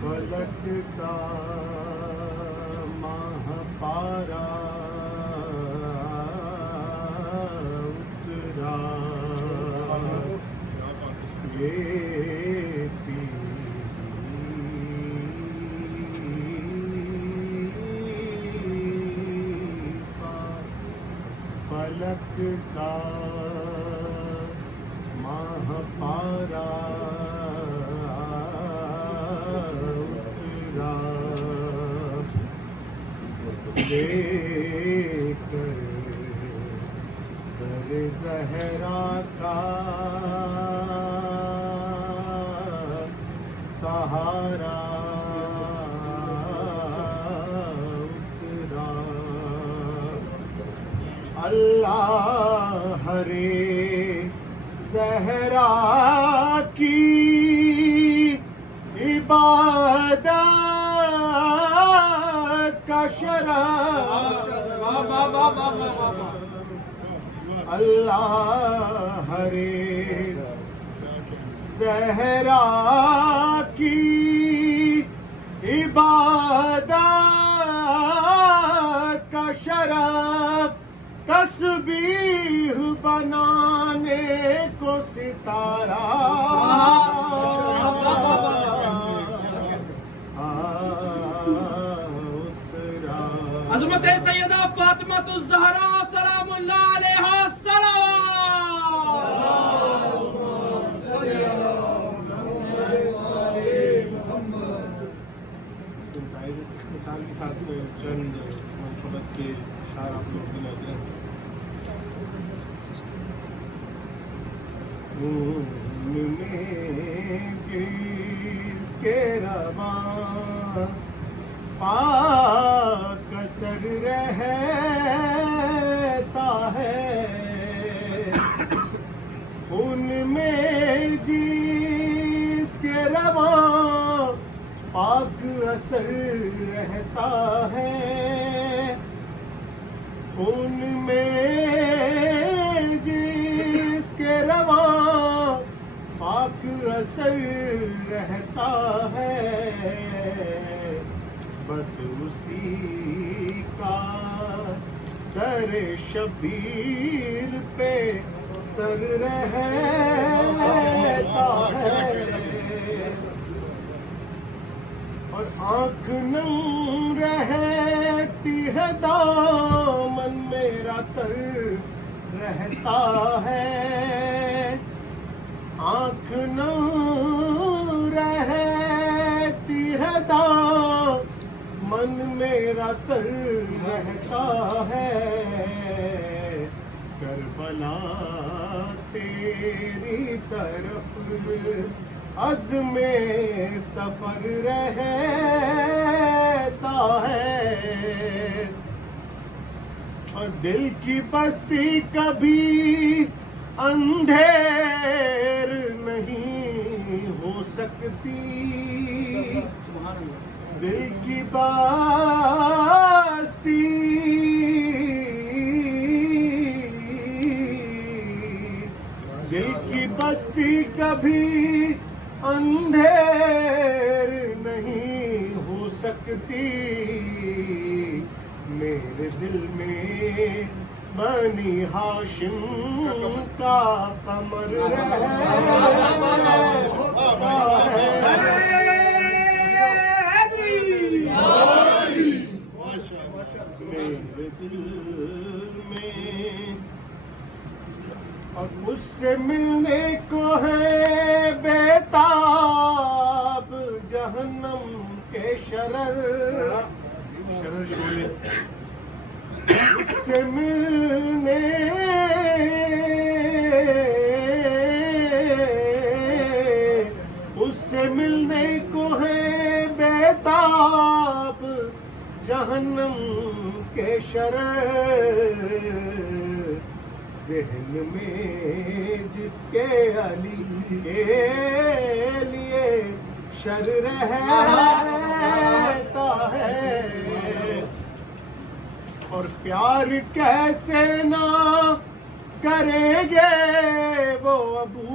فلک کا ماہ پارا اترا، یہ فلک کا ماہ پارا اترا، لے کر در زہرا کا سہارا اترا، اللہ ہرے زہرا کی عبادت کا شرف، اللہ ہرے زہرا کی عبادت کا شرف، تسبیح بنانے کو ستارہ عظمت سیدہ فاطمہ الزہرا سلام اللہ علیہا مثال کے ساتھ چند محبت کے اشعار آپ لوگ دلاتے ہیں۔ جس کے رواں پاک اثر رہتا ہے، ان میں جس کے رواں پاک اثر رہتا ہے، ان میں جس کے رواں پاک اثر رہتا ہے، بس اسی کا در شبیر پہ سر رہتا ہے، اور آنکھ نم رہتی ہے دامن میرا تر رہتا ہے، آنکھ نم رہتی ہے دامن میرا تر رہتا ہے، کربلا تیری طرف عزم سفر رہتا ہے، اور دل کی بستی کبھی اندھیر نہیں ہو سکتی، دل کی بستی دل کی بستی کبھی اندھیر نہیں ہو سکتی، میرے دل میں بنی ہاشم کا قمر میرے دل میں، اور اس سے ملنے کو ہے بیتاب جہنم کے شرر شعلے، اس سے ملنے کو ہے بیتاب جہنم کے شرر، ذہن میں جس کے علی کے لیے شر رہتا ہے، اور پیار کیسے نہ کریں گے وہ ابو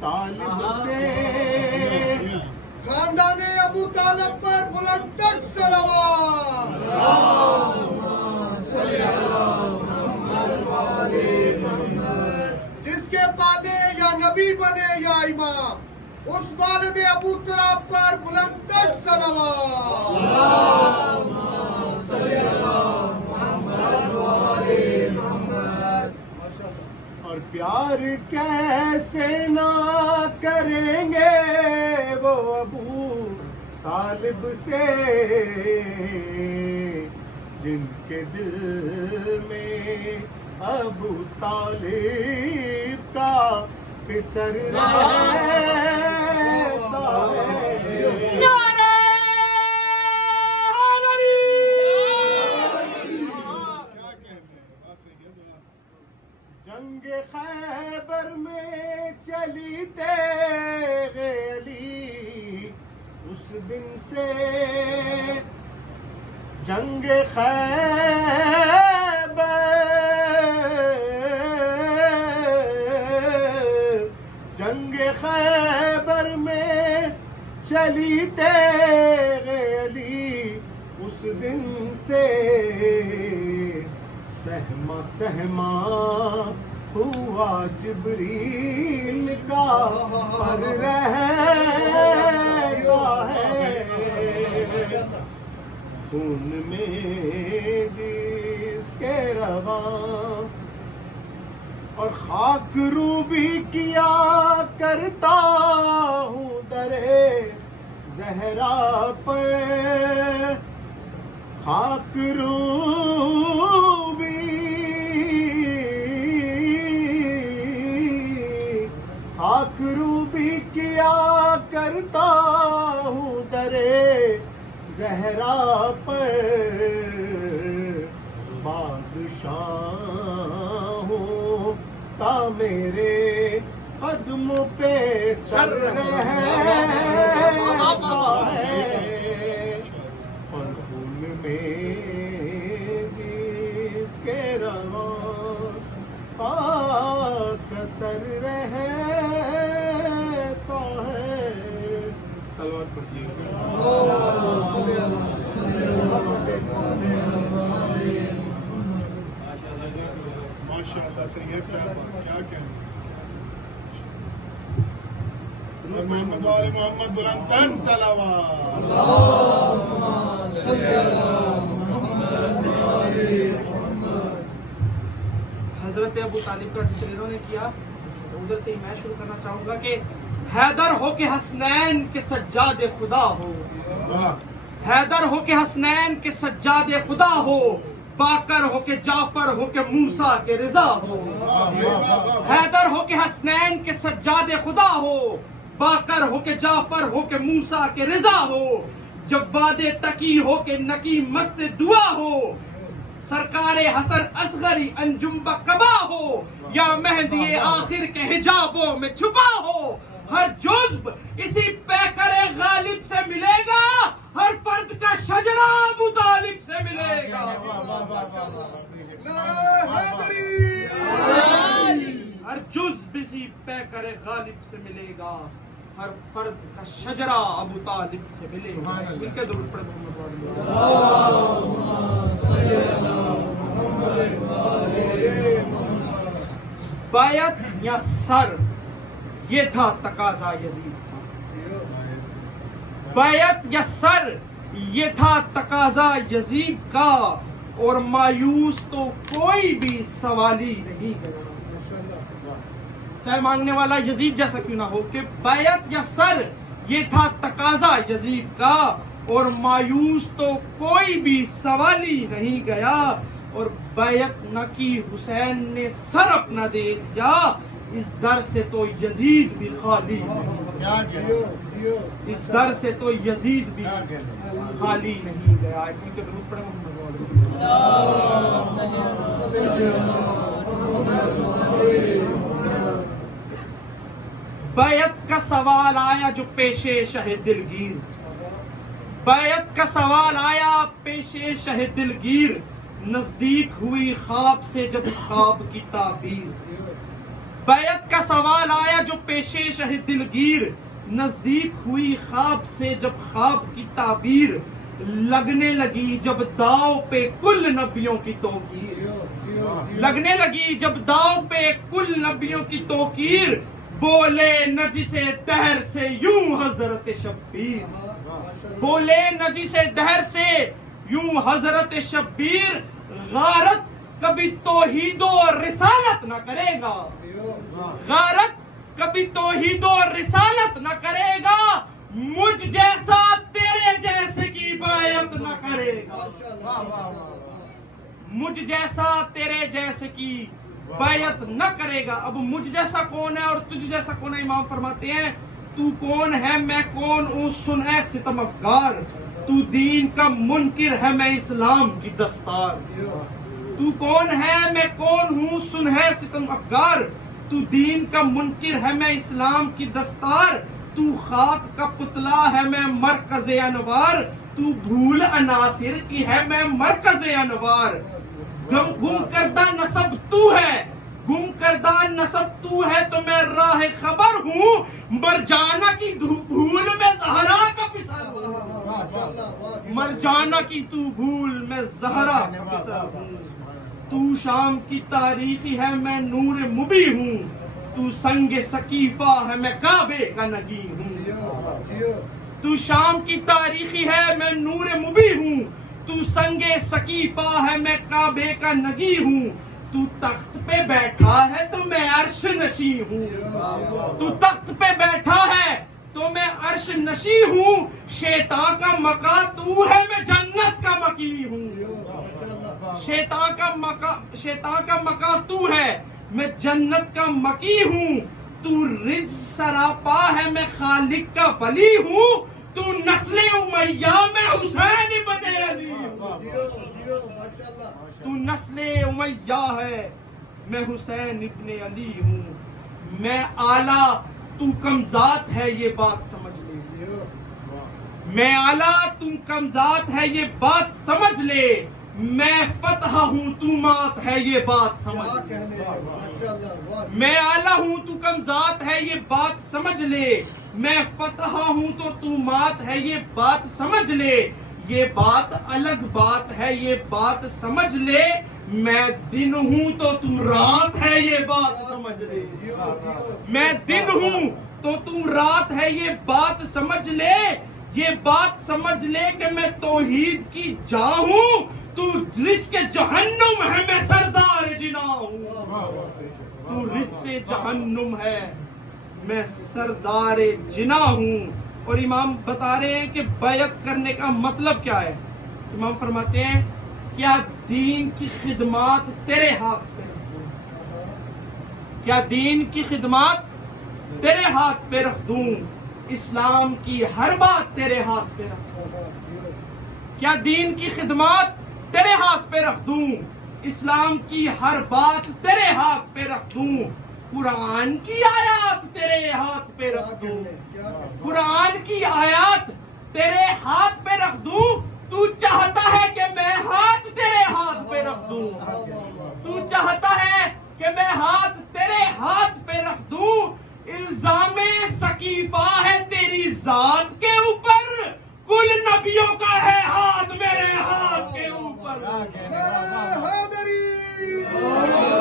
طالب سے، خاندان ابو طالب پر بلند صلوات۔ جس کے پالے یا نبی بنے یا امام، اس والد ابو طالب پر بلند صلوات۔ اور پیار کیسے نہ کریں گے وہ ابو طالب سے، جن کے دل میں ابو طالب کا پسر رہتا ہے۔ جنگ خیبر میں چلی تیغ علی اس دن سے، جنگ خیبر میں چلی تیغ علی اس دن سے، سہما سہما ہوا جبریل کا پر رہتا ہے، خون میں جس کے رواں، اور خاک رو بھی کیا کرتا ہوں درے زہرا پر، خاک رو بھی کیا کرتا ہوں درے زہرا پر، بادشاہوں کا میرے قدم پہ سر رہتا ہے، اور خون میں جس کے رواں پاک سر رہتا ہے۔ صلوات پڑھیے۔ ماشاء اللہ سید صاحب کیا کہیں، محمد وال محمد بلند تر صلوات۔ حضرت ابو طالب کا ذکر انہوں نے کیا، تو ادھر سے ہی میں شروع کرنا چاہوں گا کہ حیدر ہو کے حسنین کے سجاد خدا ہو، حیدر ہو کے حسنین کے سجاد خدا ہو، باقر ہو کے جعفر ہو کے موسیٰ کے رضا ہو، حیدر ہو کے حسنین کے سجاد خدا ہو، باقر ہو کے جعفر ہو کے موسیٰ کے رضا ہو، جواد تقی ہو کے نکی مست دعا ہو، سرکار حسن اصغری انجم بقبا ہو، یا مہدی آخر کے حجابوں میں چھپا ہو، ہر جزب اسی پیکر غالب سے ملے گا، ہر فرد کا شجرہ ابو طالب سے ملے گا۔ ہر جزب اسی پیکر غالب سے ملے گا، ہر فرد کا شجرہ ابو طالب سے ملے گا۔ مل کے درود پڑھیں محمد وعلی محمد۔ بیعت یا سر، یہ تھا تقاضا یزید کا، بیعت یا سر یہ تھا تقاضا یزید کا، اور مایوس تو کوئی بھی سوالی نہیں کرا، چاہے مانگنے والا یزید جیسا کیوں نہ ہو، کہ بیعت یا سر یہ تھا تقاضا یزید کا، اور مایوس تو کوئی بھی سوالی نہیں گیا، اور بیعت نہ کی حسین نے سر اپنا دے دیا، اس در سے تو یزید بھی خالی نہیں، اس در سے تو یزید بھی خالی نہیں گیا۔ ایک مل کے درود پڑھیں محمد وعلی محمد۔ بیعت کا سوال آیا جو پیشے شہ دلگیر، بیعت کا سوال آیا پیشے شہ دلگیر، نزدیک ہوئی خواب سے جب خواب کی تعبیر، بیعت کا سوال آیا جو پیشے شہ دلگیر، نزدیک ہوئی خواب سے جب خواب کی تعبیر، لگنے لگی جب داؤ پہ کل نبیوں کی توقیر، لگنے لگی جب داؤ پہ کل نبیوں کی توقیر، بولے نجس دہر سے یوں حضرت شبیر، بولے نجس دہر سے یوں حضرت شبیر، غارت کبھی توحید و رسالت نہ کرے گا، غارت کبھی توحید و رسالت نہ کرے گا، مجھ جیسا تیرے جیسے کی بیعت نہ کرے گا، مجھ جیسا تیرے جیسے کی بیعت نہ کرے گا۔ اب مجھ جیسا کون ہے اور تجھ جیسا کون ہے؟ امام فرماتے ہیں تو کون ہے میں کون ہوں سن ہے ستم افگار، تو دین کا منکر ہے میں اسلام کی دستار، تو کون ہے میں کون ہوں سن ہے ستم افگار، تو دین کا منکر ہے میں اسلام کی دستار، تو خاک کا پتلا ہے میں مرکز انوار، تو بھول عناصر کی ہے میں مرکز انوار، گم کردہ نسب تو ہے، گم کردہ نسب تو ہے تو میں راہ خبر ہوں، مرجانہ کی بھول میں زہرا کا پسر ہوں، مرجانہ کی تو بھول میں زہرا کا پسر ہوں، تو شام کی تاریخی ہے میں نور مبی ہوں، تو سنگ سقیفہ ہے میں کعبے کا نگی ہوں، تو شام کی تاریخی ہے میں نور مبی ہوں، تو سنگ سقیفہ ہے میں کعبے کا نگی ہوں، تو تخت پہ بیٹھا ہے تو میں عرش نشی ہوں، تو تخت پہ بیٹھا ہے تو میں عرش نشی ہوں، شیطان کا مکا تو ہے میں جنت کا مکی ہوں، شیطان کا مکا تو ہے میں جنت کا مکی ہوں، تو رج سراپا ہے میں خالق کا ولی ہوں، تو نسل امیہ میں حسین ابن علی ہوں، تو نسل امیہ ہے میں حسین ابن علی ہوں، میں اعلیٰ تو کمزات ہے یہ بات سمجھ لے، میں اعلیٰ تو کمزات ہے یہ بات سمجھ لے، میں فتح ہوں تو مات ہے یہ بات سمجھ لے، میں اعلیٰ ہوں تو کمزات ہے یہ بات سمجھ لے، میں فتح ہوں تو مات ہے یہ بات سمجھ لے، یہ بات الگ بات ہے یہ بات سمجھ لے، میں دن ہوں تو رات ہے یہ بات سمجھ لے، میں دن ہوں تو رات ہے یہ بات سمجھ لے، یہ بات سمجھ لے کہ میں توحید کی جا ہوں، تو رزق جہنم ہے میں سردار جنا ہوں، تو رزق جہنم ہے میں سردار جنا ہوں۔ اور امام بتا رہے ہیں کہ بیعت کرنے کا مطلب کیا ہے۔ امام فرماتے ہیں کیا دین کی خدمات تیرے ہاتھ پہ رکھ دوں، کیا دین کی خدمات تیرے ہاتھ پہ رکھ دوں، اسلام کی ہر بات تیرے ہاتھ پہ رکھ دوں، کیا دین کی خدمات تیرے ہاتھ پہ رکھ دوں، اسلام کی ہر بات تیرے ہاتھ پہ رکھ دوں، قرآن کی آیات تیرے ہاتھ پہ رکھ دوں، قرآن کی آیات تیرے ہاتھ پہ رکھ دوں، تو چاہتا ہے کہ میں ہاتھ تیرے ہاتھ پہ رکھ دوں، تو چاہتا ہے کہ میں ہاتھ تیرے ہاتھ پہ رکھ دوں، الزام سقیفہ ہے تیری ذات کے اوپر، کل نبیوں کا ہے ہاتھ میرے ہاتھ کے اوپر،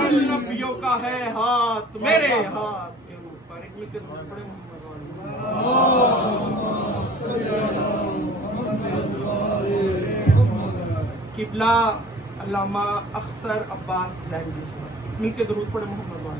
کل نبیوں کا ہے ہاتھ میرے ہاتھ کے اوپر۔ ایک منٹ پڑھیں قبلہ علامہ اختر عباس زینبی صاحب، مل کے درود پڑھیں محمد